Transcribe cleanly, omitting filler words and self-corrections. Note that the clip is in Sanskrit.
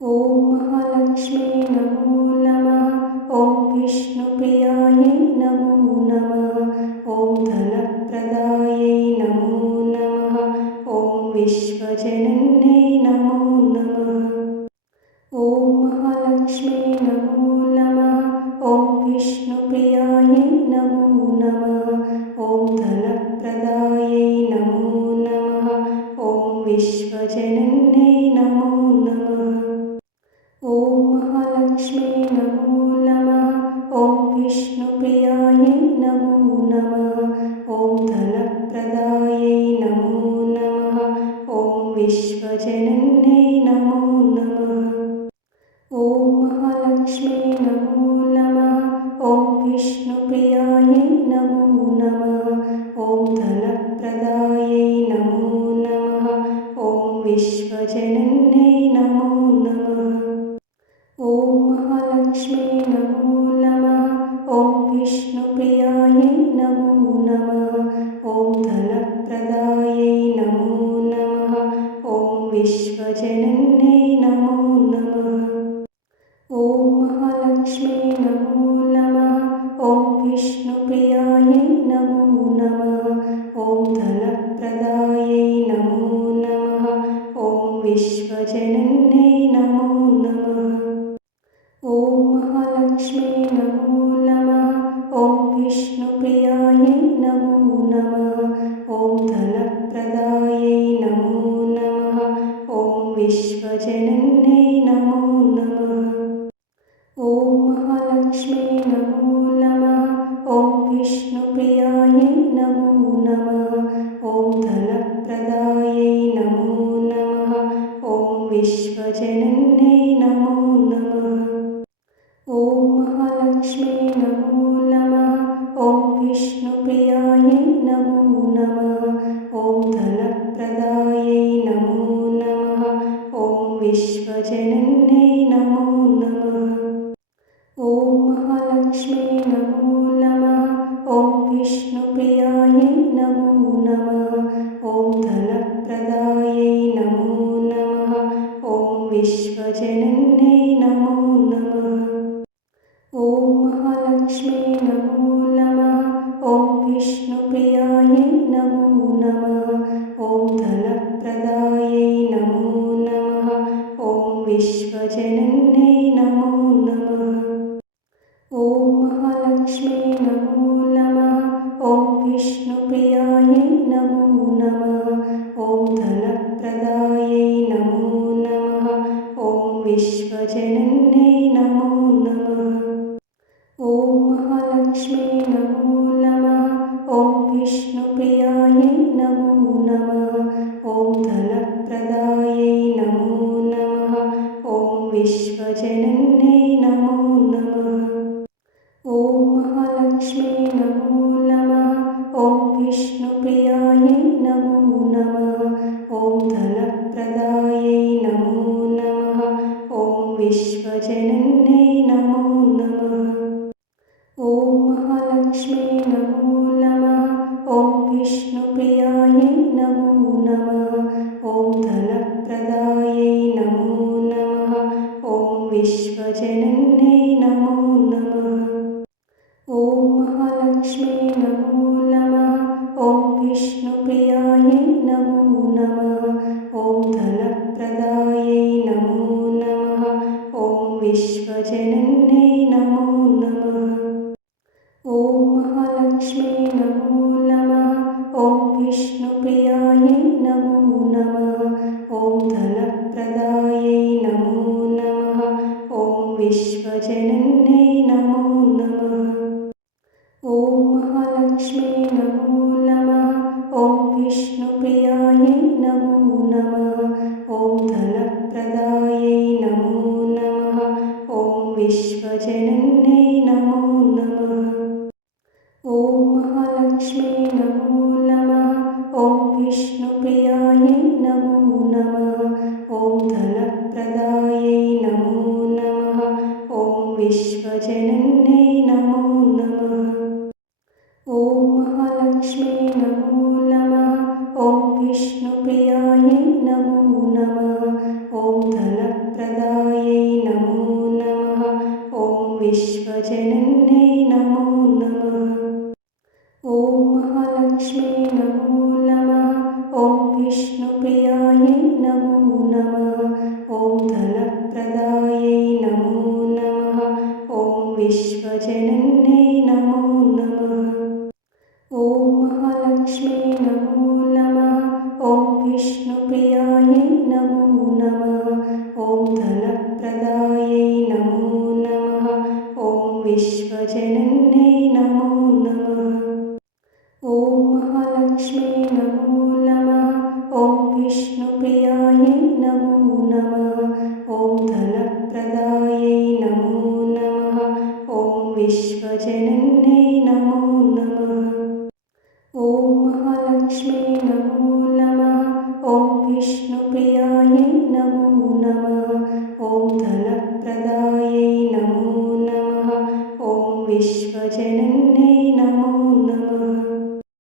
ॐ महालक्ष्मी नमो नमः। ॐ विष्णुप्रियायै नमो नमः। ॐ धनप्रदायै नमो नमः। ॐ विश्वजनन्यै नमो नमः। ॐ महालक्ष्मी नमो नमः। ॐ विष्णुप्रियायै नमो नमः। ॐ धनप्रदायै नमो नमः। ॐ विश्वजनन्यै नमो नमः। ॐ महालक्ष्मी नमो नमः। ॐ विष्णुप्रियायै नमो नमः। ॐ धनप्रदायै नमो नमः। ॐ विश्वजनन्यै नमो नमः। ॐ महालक्ष्मी नमो नमः। ॐ विष्णुप्रियायै नमो नमः। ॐ धनप्रदायै नमो नमः। ॐ विश्वजनन्यै नमो नमः। ॐ महालक्ष्मी नमो नमः। ॐ विष्णुप्रियायै नमो नमः। ॐ धनप्रदायै नमो नमः। ॐ विश्वजनन्यै नमो नमः। ॐ महालक्ष्मी नमो नमः। ॐ विष्णुप्रियायै नमो नमः। ॐ धनप्रदायै नमो नमः। ॐ विश्वजनन्यै नमो नमः। ॐ महालक्ष्मी नमो नमः। ॐ विष्णुप्रियायै नमो नमः। ॐ धनप्रदायै नमो नमः। ॐ विश्वजनन्यै नमो नमः। ॐ महालक्ष्मी नमो नमः। ॐ विष्णुप्रियायै नमो नमः। ॐ धनप्रदायै नमो नमः। ॐ विश्वजनन्यै नमो नमः। ॐ महालक्ष्मी नमो नमः। ॐ विष्णुप्रियायै नमो नमः। ॐ धनप्रदायै नमो नमः। ॐ विश्वजनन्यै नमो नमः। ॐ महालक्ष्मी नमो नमः। ॐ विष्णुप्रियायै नमो नमः। ॐ धनप्रदायै नमो नमः। ॐ विश्वजनन्यै नमो नमः। ॐ महालक्ष्मी नमो नमः। ॐ विष्णुप्रियायै नमो नमः। ॐ धनप्रदायै नमो नमः। ॐ विश्वजनन्यै नमो नमः। ॐ महालक्ष्मी नमो नमः। ॐ विष्णुप्रियायै नमो नमः। ॐ धनप्रदायै नमो नमः। ॐ विश्वजनन्यै नमो नमः। ॐ महालक्ष्मी नमो नमः। ॐ विष्णुप्रियायै नमो नमः। ॐ धनप्रदायै नमो नमः। ॐ विश्वजनन्यै नमो नमः। ॐ महालक्ष्मी नमो नमः। ॐ विष्णुप्रियायै नमो नमः। ॐ धनप्रदायै नमो नमः। ॐ विश्वजनन्यै नमो नमः। ॐ महालक्ष्मी नमो नमः। ॐ विष्णुप्रियायै नमो नमः। ॐ धनप्रदायै नमो नमः। ॐ विश्वजनन्यै नमो नमः। ॐ महालक्ष्मी नमो नमः। ॐ विष्णुप्रियायै नमो नमः। ॐ धनप्रदायै नमो नमः। ॐ विश्वजनन्यै नमो नमः। ॐ महालक्ष्मी नमो नमः। ॐ विष्णुप्रियायै नमो नमः। ॐ धनप्रदायै नमो नमः। ॐ विश्वजनन्यै नमो नमः। ॐ महालक्ष्मी नमो नमः। ॐ विष्णुप्रियायै नमो नमः। ॐ धनप्रदायै नमो नमः। ॐ विश्वजनन्यै नमो नमः। ॐ महालक्ष्मी नमो नमः। ॐ विष्णुप्रियायै नमो नमः। ॐ धनप्रदायै नमो नमः। ॐ विश्वजनन्यै नमो नमः। ॐ महालक्ष्मी नमो नमः। ॐ विष्णुप्रियायै नमो नमः। ॐ धनप्रदायै विश्वजनन्यै नमो नमः। ॐ महालक्ष्मी नमो नमः। ॐ विष्णुप्रियायै नमो नमः। ॐ धनप्रदायै नमो नमः। ॐ विश्वजनन्यै नमो नमः। ॐ महालक्ष्मी नमो नमः। ॐ विष्णुप्रियायै नमो नमः। ॐ धनप्रदायै नमो नमः। ॐ विश्वजनन्यै नमो नमः। ॐ महालक्ष्मी नमो नमः। ॐ विष्णुप्रियायै नमो नमः। ॐ धनप्रदायै नमो नमः। ॐ विश्वजनन्यै नमो नमः। ॐ महालक्ष्मी नमो नमः। ॐ विष्णुप्रियायै नमो नमः। ॐ धनप्रदायै नमो नमः। ॐ विश्वजनन्यै नमो नमः।